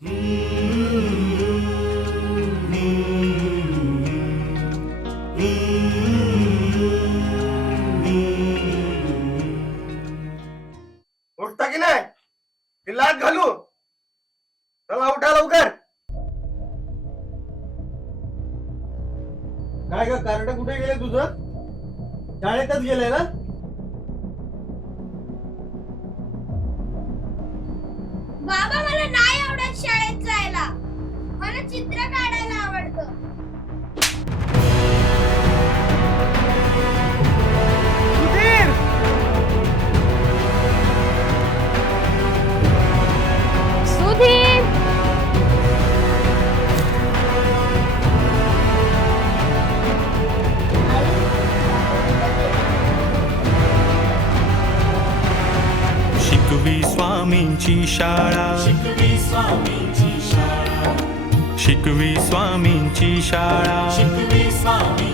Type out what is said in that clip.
उठता की नाही की लाट घालू? चला उठा लवकर. काय ग कार्ड कुठे गेले तुझं? शाळेतच गेले ना? बाबा मला नाही आवडत शाळेत जायला. मला चित्र काढायला आवडतं. सुधीर! सुधीर शिकवी स्वामींची शाळा, शिकवी स्वामींची शाळा, शिकवी स्वामींची शाळा, शिकवी स्वामी